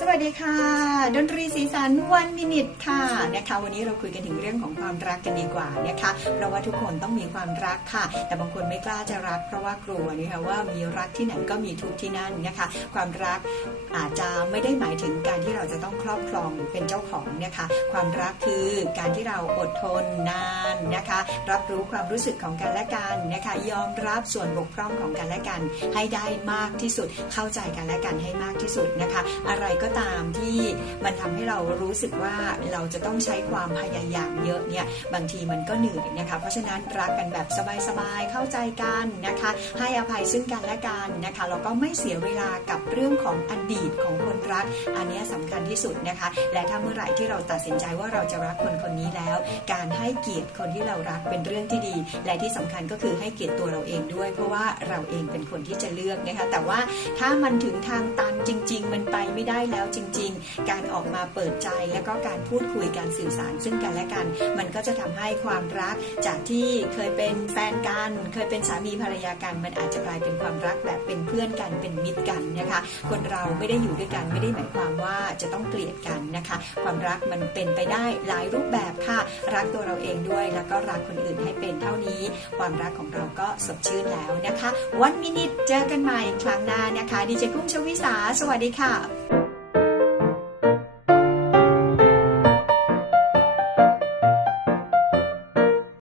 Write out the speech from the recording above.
สวัสดีค่ะ ดนตรีสีสันวันมินิทค่ะนะคะวันนี้เราคุยกันถึงเรื่องของความรักกันดีกว่านะคะเพราะว่าทุกคนต้องมีความรักค่ะ แต่บางคนไม่กล้าจะรัก เพราะว่ากลัวนะคะว่ามีรักที่ไหนก็มีทุกที่นั่นนะคะ ความรักอาจจะไม่ได้หมายถึงการที่เราจะต้องครอบครองหรือเป็นเจ้าของนะคะ ความรักคือการที่เราอดทนนานนะคะ รับรู้ความรู้สึกของกันและกันนะคะ ยอมรับส่วนบกพร่องของกันและกัน ให้ได้มากที่สุดเข้าใจกันและกันให้มากที่สุดนะคะ อะไรก็็ตามที่มันทำให้เรารู้สึกว่าเราจะต้องใช้ความพยายามเยอะเนี่ยบางทีมันก็เหนื่อยนะคะ เพราะฉะนั้นรักกันแบบสบายๆเข้าใจกันนะคะ ให้อภัยซึ่งกันและกันนะคะแล้วก็ไม่เสียเวลากับเรื่องของอดีตของคนรัก อันนี้ยสำคัญที่สุดนะคะ และถ้าเมื่อไหร่ที่เราตัดสินใจว่าเราจะรักคนคนนี้แล้ว การให้เกียรติคนที่เรารักเป็นเรื่องที่ดี และที่สำคัญก็คือให้เกียรติตัวเราเองด้วย เพราะว่าเราเองเป็นคนที่จะเลือกนะคะแต่ว่าถ้ามันถึงทางตันจริง ๆ มันไปไม่ได้แล้วจริง ๆ การออกมาเปิดใจแล้วก็การพูดคุยการสื่อสาร ซึ่งกันและกัน มันก็จะทำให้ความรักจากที่เคยเป็นแฟนกันเคยเป็นสามีภรรยากัน มันอาจจะกลายเป็นความรักแบบเป็นเพื่อนกันเป็นมิตรกันนะคะ คนเราไม่ได้อยู่ด้วยกันไม่ได้หมายความว่าจะต้องเกลียดกันนะคะ ความรักมันเป็นไปได้หลายรูปแบบค่ะ รักตัวเราเองด้วยแล้วก็รักคนอื่นให้เป็นเท่านี้ ความรักของเราก็สดชื่นแล้วนะคะ วันมินิทเจอกันใหม่ครั้งหน้านะคะ ดีเจกุ้งชวิสา สวัสดีค่ะ